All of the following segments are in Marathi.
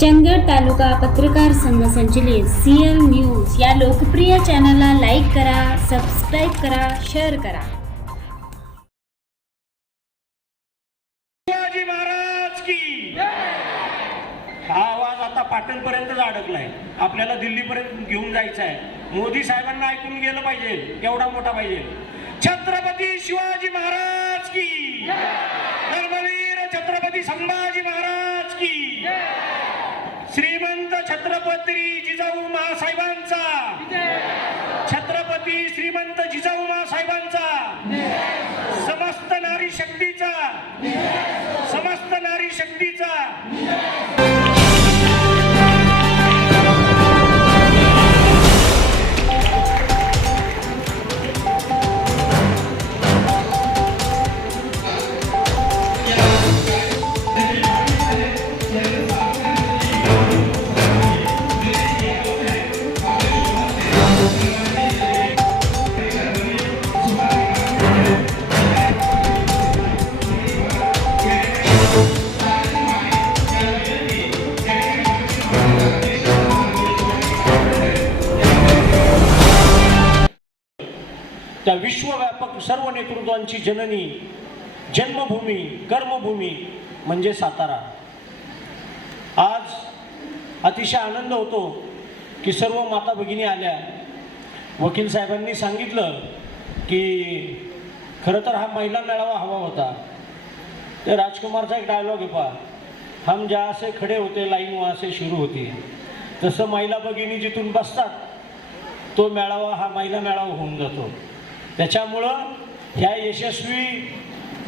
चंदगड तालुका पत्रकार संघ संचलित सीएल न्यूज या लोकप्रिय चॅनलला लाईक करा सबस्क्राईब करा शेअर करा. शिवाजी महाराज की. हा आवाज आता पाटणपर्यंतच अडकलाय. आपल्याला दिल्लीपर्यंत घेऊन जायचा आहे मोदी साहेबांना ऐकून गेलं पाहिजे एवढा मोठा पाहिजे. छत्रपती शिवाजी महाराज की. धर्मवीर छत्रपती संभाजी महाराज की. छत्रपती जिजाऊ महासाहेबांचा छत्रपती श्रीमंत त्या विश्वव्यापक सर्व नेतृत्वांची जननी जन्मभूमी कर्मभूमी म्हणजे सातारा. आज अतिशय आनंद होतो की सर्व माता भगिनी आल्या. वकील साहेबांनी सांगितलं की खरं तर हा महिला मेळावा हवा होता. ते राजकुमारचा एक डायलॉग आहे पहा. हम ज्या असे खडे होते लाईन वहाँ सुरू होती. तसं महिला भगिनी जिथून बसतात तो मेळावा हा महिला मेळावा होऊन जातो. त्याच्यामुळं ह्या यशस्वी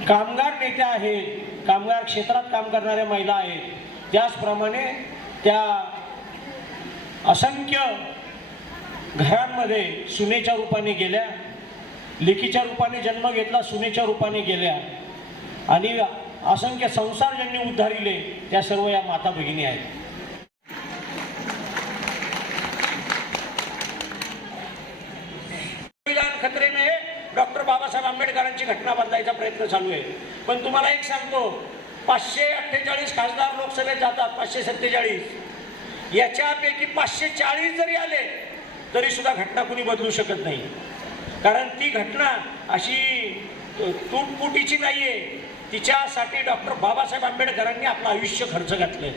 कामगार नेत्या आहेत कामगार क्षेत्रात काम करणाऱ्या महिला आहेत. त्याचप्रमाणे त्या असंख्य घरांमध्ये सुनेच्या रूपाने गेल्या लेकीच्या रूपाने जन्म घेतला सुनेच्या रूपाने गेल्या. आणि असंख्य संसार ज्यांनी उद्धारिले त्या सर्व या माता भगिनी आहेत. प्रयत्न चालू आहे. पण तुम्हाला एक सांगतो पाचशे अठ्ठेचाळीस खासदार लोकसभेत जातात पाचशे सत्तेचाळीस. याच्यापैकी पाचशे चाळीस जरी आले तरी सुद्धा घटना कुणी बदलू शकत नाही. कारण ती घटना अशी तुटपुटीची आहे तिच्यासाठी डॉक्टर बाबासाहेब आंबेडकरांनी आपलं आयुष्य खर्च घातलं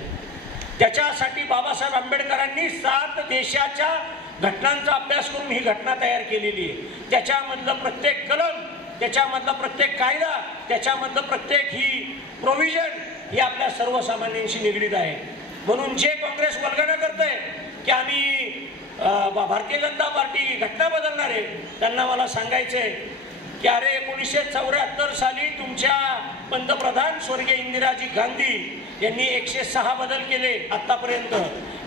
त्याच्यासाठी बाबासाहेब आंबेडकरांनी सात देशाच्या घटनांचा अभ्यास करून ही घटना तयार केलेली आहे. त्याच्यामधलं प्रत्येक कलम त्याच्यामधला प्रत्येक कायदा त्याच्यामधलं प्रत्येक ही प्रोव्हिजन ही आपल्या सर्वसामान्यांशी निगडीत आहे. म्हणून जे काँग्रेस वल्गना करतंय की आम्ही भारतीय जनता पार्टी घटना बदलणार आहे त्यांना मला सांगायचं आहे की अरे एकोणीसशे चौऱ्याहत्तर साली तुमच्या पंतप्रधान स्वर्गीय इंदिराजी गांधी यांनी एकशे सहा बदल केले आतापर्यंत.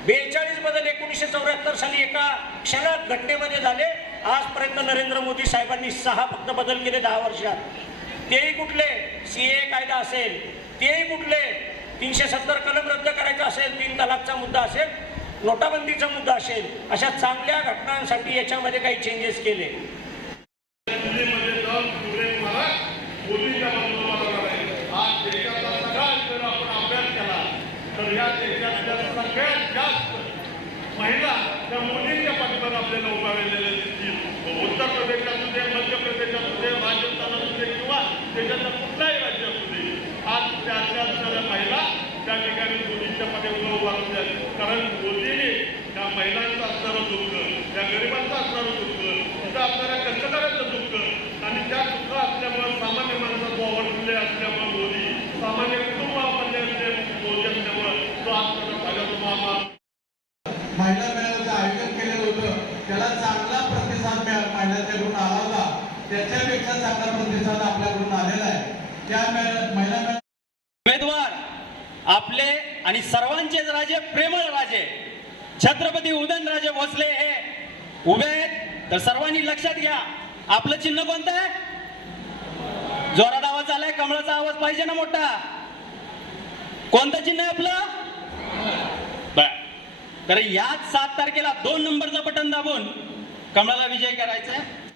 बेचाळीस बदल एकोणीसशे चौऱ्याहत्तर साली एका क्षणात घटनेमध्ये झाले. आजपर्यंत नरेंद्र मोदी साहेबांनी सहा फक्त बदल केले दहा वर्षात. तेही कुठले? सी ए कायदा असेल. तेही कुठले? तीनशे सत्तर कलम रद्द करायचा असेल तीन तलाकचा मुद्दा असेल नोटाबंदीचा मुद्दा असेल अशा चांगल्या घटनांसाठी याच्यामध्ये काही चेंजेस केले. तर महिला त्या मोदींच्या पाठीमागे आपल्याला उभारलेल्या उत्तर प्रदेश असू दे मध्य प्रदेश असू दे राजस्थान असू दे किंवा देशातलं कुठलाही राज्य असू दे. आज त्या असणाऱ्या महिला त्या ठिकाणी मोदींच्या पाठीमागे उभा राहतात कारण मोदीने त्या महिलांचं असणारं दुःख त्या गरिबांचं असणारं दुःख तिथं असणाऱ्या कष्टकऱ्यांचं दुःख आणि त्या दुःख असल्यामुळे सामान्य माणसाचं आवडले असल्यामुळे मोदी सामान्य कुटुंबामध्ये असले मोदी असल्यामुळे तो आज त्याचा फायदा तुम्हाला महिला मेळाव्याचं आयोजन केलेलं होतं त्याला चांगला प्रतिसाद मिळा- महिलांच्याकडून आला होता त्याच्यापेक्षा चांगला प्रतिसाद आपल्याकडून आलेला आहे. त्या महिला उमेदवार आपले आणि सर्वांचेच राजे प्रेमळ राजे. छत्रपती उदयनराजे भोसले हे उभे आहेत. तर सर्वांनी लक्षात घ्या. आपलं चिन्ह कोणतं आहे? जोरात आवाज आलाय कमळाचा आवाज पाहिजे ना मोठा. कोणतं चिन्ह आहे आपलं? तर याच सात तारखेला दोन नंबरचं बटन दाबून कमळाला विजय करायचा आहे